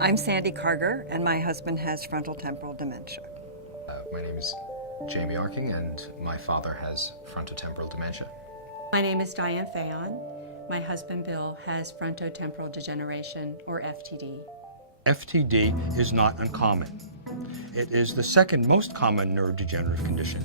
I'm Sandy Carger, and my husband has frontotemporal dementia. My name is Jamie Arking, and my father has frontotemporal dementia. My name is Diane Fayon. My husband Bill has frontotemporal degeneration, or FTD. FTD is not uncommon. It is the second most common neurodegenerative condition,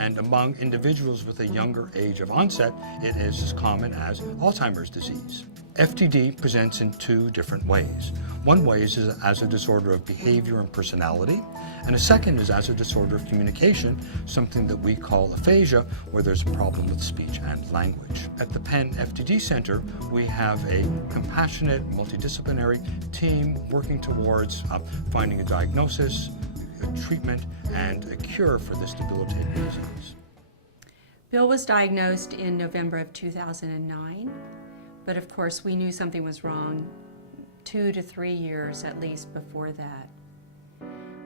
and among individuals with a younger age of onset, it is as common as Alzheimer's disease. FTD presents in two different ways. One way is as a disorder of behavior and personality, and a second is as a disorder of communication, something that we call aphasia, where there's a problem with speech and language. At the Penn FTD Center, we have a compassionate, multidisciplinary team working towards finding a diagnosis, a treatment, and a cure for this debilitating disease. Bill was diagnosed in November of 2009, but of course we knew something was wrong 2 to 3 years at least before that.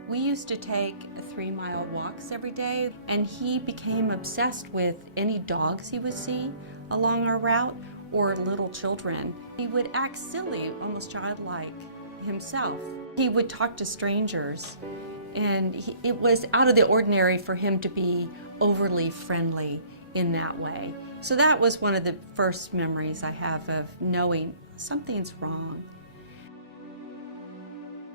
We used to take 3-mile walks every day, and he became obsessed with any dogs he would see along our route or little children. He would act silly, almost childlike himself. He would talk to strangers, and it was out of the ordinary for him to be overly friendly in that way. So that was one of the first memories I have of knowing something's wrong.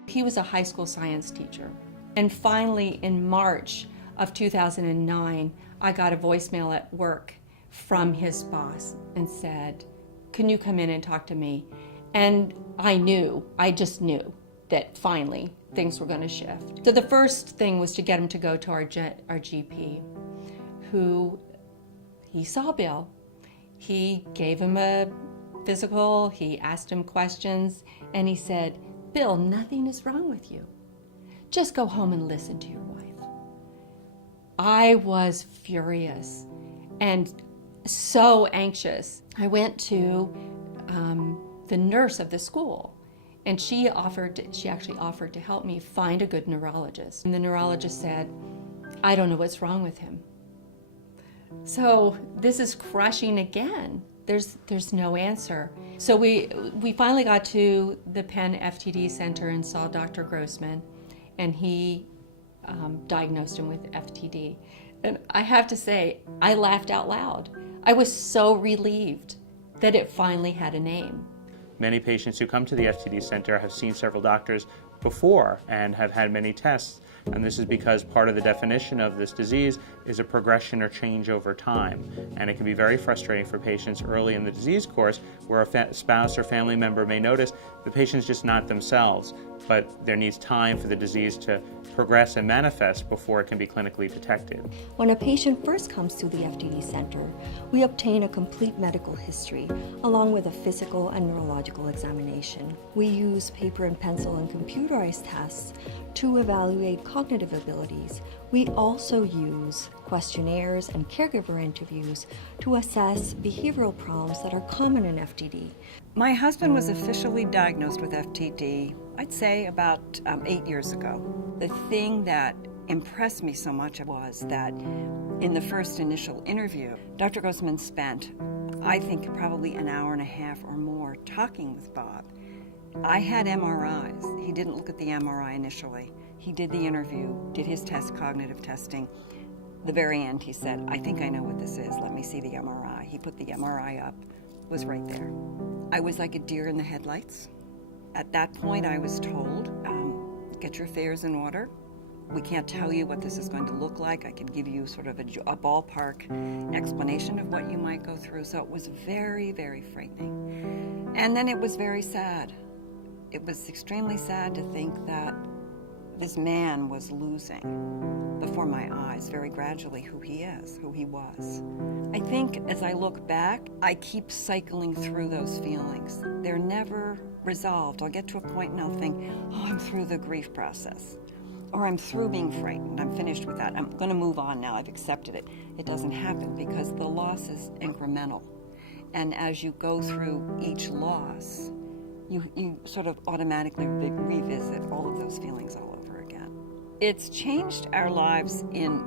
He was a high school science teacher. And finally, in March of 2009, I got a voicemail at work from his boss and said, "Can you come in and talk to me?" And I just knew that finally things were going to shift. So the first thing was to get him to go to our GP, he saw Bill. He gave him a physical, he asked him questions, and he said, "Bill, nothing is wrong with you. Just go home and listen to your wife." I was furious and so anxious. I went to the nurse of the school, and she actually offered to help me find a good neurologist. And the neurologist said, "I don't know what's wrong with him." So this is crushing again. There's no answer. So we finally got to the Penn FTD Center and saw Dr. Grossman, and he diagnosed him with FTD. And I have to say, I laughed out loud. I was so relieved that it finally had a name. Many patients who come to the FTD Center have seen several doctors before and have had many tests, and this is because part of the definition of this disease is a progression or change over time, and it can be very frustrating for patients early in the disease course where a spouse or family member may notice the patient's just not themselves, but there needs time for the disease to progress and manifest before it can be clinically detected. When a patient first comes to the FTD Center, we obtain a complete medical history along with a physical and neurological examination. We use paper and pencil and computerized tests to evaluate cognitive abilities. We also use questionnaires and caregiver interviews to assess behavioral problems that are common in FTD. My husband was officially diagnosed with FTD, I'd say about 8 years ago. The thing that impressed me so much was that in the first initial interview, Dr. Grossman spent, I think, probably an hour and a half or more talking with Bob. I had MRIs. He didn't look at the MRI initially. He did the interview, did his test, cognitive testing. The very end, he said, "I think I know what this is. Let me see the MRI." He put the MRI up, was right there. I was like a deer in the headlights. At that point, I was told, get your affairs in order. We can't tell you what this is going to look like. I can give you sort of a ballpark explanation of what you might go through. So it was very, very frightening. And then it was very sad. It was extremely sad to think that this man was losing before my eyes very gradually who he is, who he was. I think as I look back, I keep cycling through those feelings. They're never resolved. I'll get to a point and I'll think, oh, I'm through the grief process. Or I'm through being frightened. I'm finished with that. I'm going to move on now. I've accepted it. It doesn't happen because the loss is incremental. And as you go through each loss, you sort of automatically revisit all of those feelings all over again. It's changed our lives in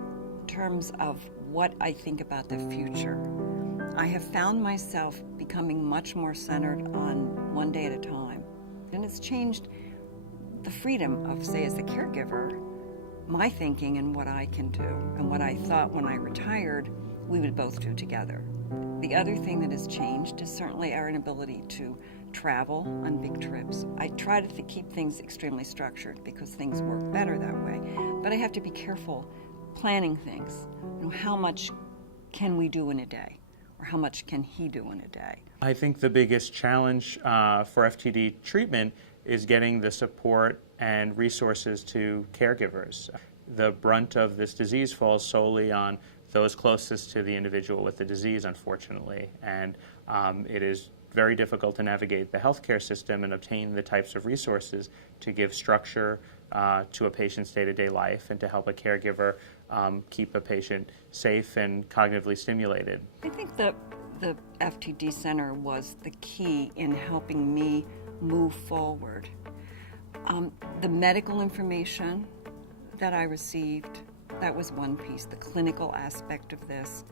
terms of what I think about the future. I have found myself becoming much more centered on one day at a time. And it's changed the freedom of, say, as the caregiver, my thinking and what I can do, and what I thought when I retired we would both do together. The other thing that has changed is certainly our inability to travel on big trips. I try to keep things extremely structured because things work better that way, but I have to be careful planning things. How much can we do in a day, or how much can he do in a day? I think the biggest challenge for FTD treatment is getting the support and resources to caregivers. The brunt of this disease falls solely on those closest to the individual with the disease, unfortunately, and it is very difficult to navigate the healthcare system and obtain the types of resources to give structure to a patient's day-to-day life and to help a caregiver keep a patient safe and cognitively stimulated. I think the FTD Center was the key in helping me move forward. The medical information that I received, that was one piece. The clinical aspect of this,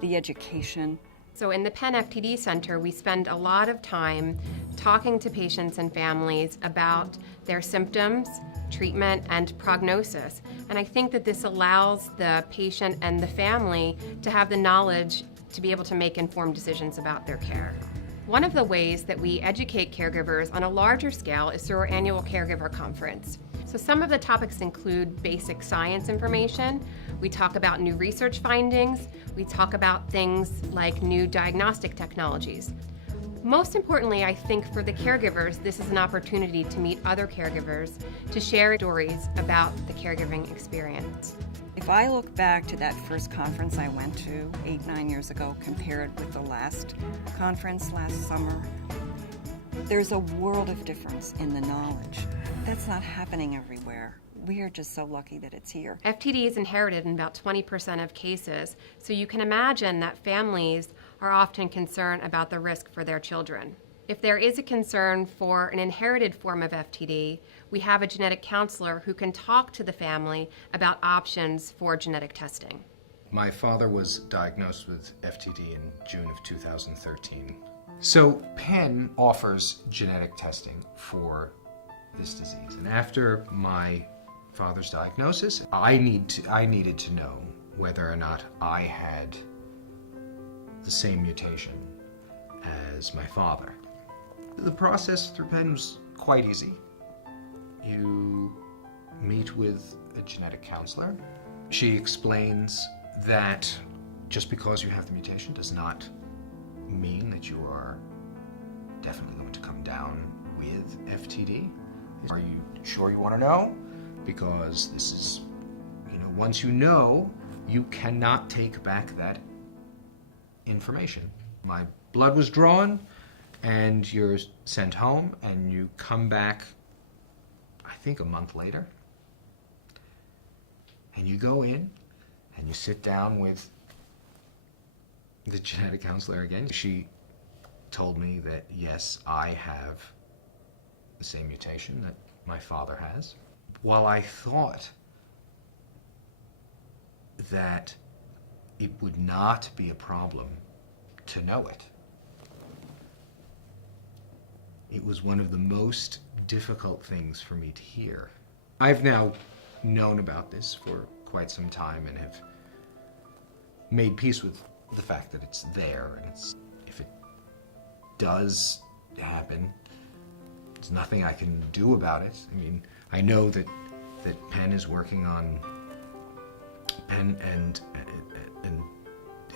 the education. So in the Penn FTD Center, we spend a lot of time talking to patients and families about their symptoms, treatment, and prognosis. And I think that this allows the patient and the family to have the knowledge to be able to make informed decisions about their care. One of the ways that we educate caregivers on a larger scale is through our annual caregiver conference. So some of the topics include basic science information. We talk about new research findings. We talk about things like new diagnostic technologies. Most importantly, I think for the caregivers, this is an opportunity to meet other caregivers, to share stories about the caregiving experience. If I look back to that first conference I went to 8-9 years ago, compared with the last conference last summer, there's a world of difference in the knowledge. That's not happening everywhere. We are just so lucky that it's here. FTD is inherited in about 20% of cases, so you can imagine that families are often concerned about the risk for their children. If there is a concern for an inherited form of FTD, we have a genetic counselor who can talk to the family about options for genetic testing. My father was diagnosed with FTD in June of 2013. So Penn offers genetic testing for this disease. And after my father's diagnosis, I needed to know whether or not I had the same mutation as my father. The process through Penn was quite easy. You meet with a genetic counselor. She explains that just because you have the mutation does not mean that you are definitely going to come down with FTD. Are you sure you want to know? Because this is, once you know, you cannot take back that information. My blood was drawn, and you're sent home, and you come back, I think a month later, and you go in, and you sit down with the genetic counselor again. She told me that, yes, I have the same mutation that my father has. While I thought that it would not be a problem to know it, it was one of the most difficult things for me to hear. I've now known about this for quite some time and have made peace with the fact that it's there, and if it does happen, there's nothing I can do about it. I mean, I know that Penn is working on and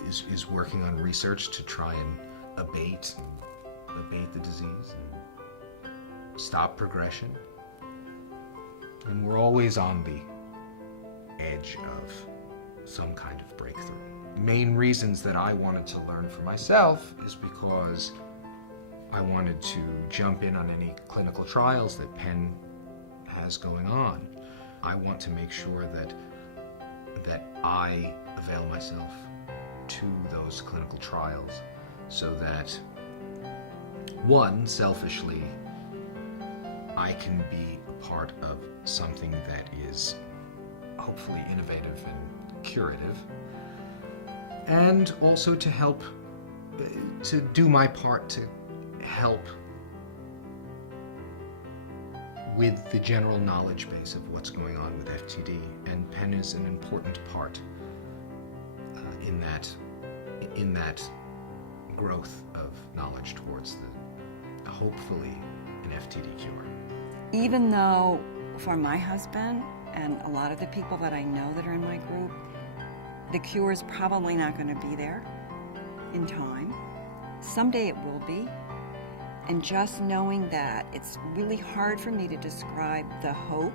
is working on research to try and abate the disease and stop progression. And we're always on the edge of some kind of breakthrough. Main reasons that I wanted to learn for myself is because I wanted to jump in on any clinical trials that Penn has going on. I want to make sure that I avail myself to those clinical trials so that, one, selfishly, I can be a part of something that is hopefully innovative and curative, and also to help, to do my part to help with the general knowledge base of what's going on with FTD, and Penn is an important part in that growth of knowledge towards hopefully an FTD cure. Even though for my husband and a lot of the people that I know that are in my group, the cure is probably not going to be there in time. Someday it will be. And just knowing that, it's really hard for me to describe the hope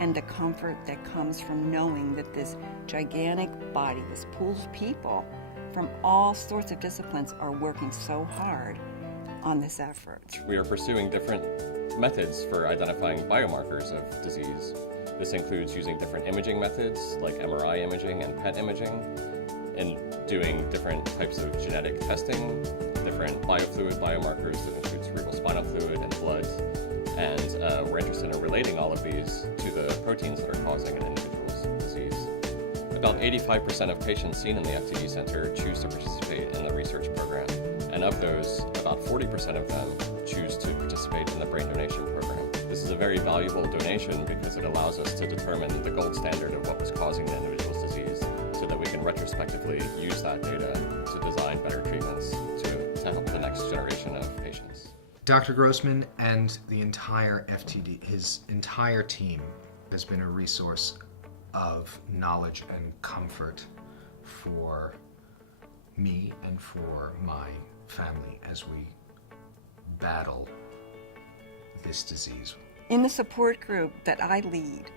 and the comfort that comes from knowing that this gigantic body, this pool of people from all sorts of disciplines are working so hard on this effort. We are pursuing different methods for identifying biomarkers of disease. This includes using different imaging methods like MRI imaging and PET imaging, and doing different types of genetic testing, different biofluid biomarkers that include cerebrospinal fluid and blood, and we're interested in relating all of these to the proteins that are causing an individual's disease. About 85% of patients seen in the FTD Center choose to participate in the research program, and of those, about 40% of them choose to participate in the brain donation program. This is a very valuable donation because it allows us to determine the gold standard of what was causing the individual's disease, so that we can retrospectively use that data to design better treatments to help the next generation of patients. Dr. Grossman and the entire FTD, his entire team, has been a resource of knowledge and comfort for me and for my family as we battle this disease. In the support group that I lead,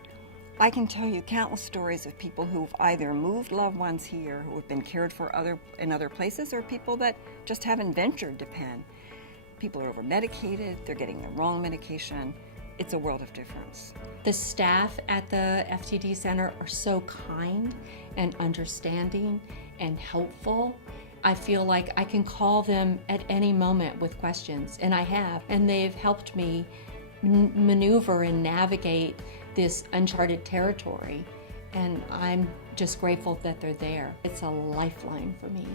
I can tell you countless stories of people who've either moved loved ones here, who have been cared for in other places, or people that just haven't ventured to Penn. People are over-medicated, they're getting the wrong medication. It's a world of difference. The staff at the FTD Center are so kind and understanding and helpful. I feel like I can call them at any moment with questions, and I have, and they've helped me maneuver and navigate this uncharted territory, and I'm just grateful that they're there. It's a lifeline for me.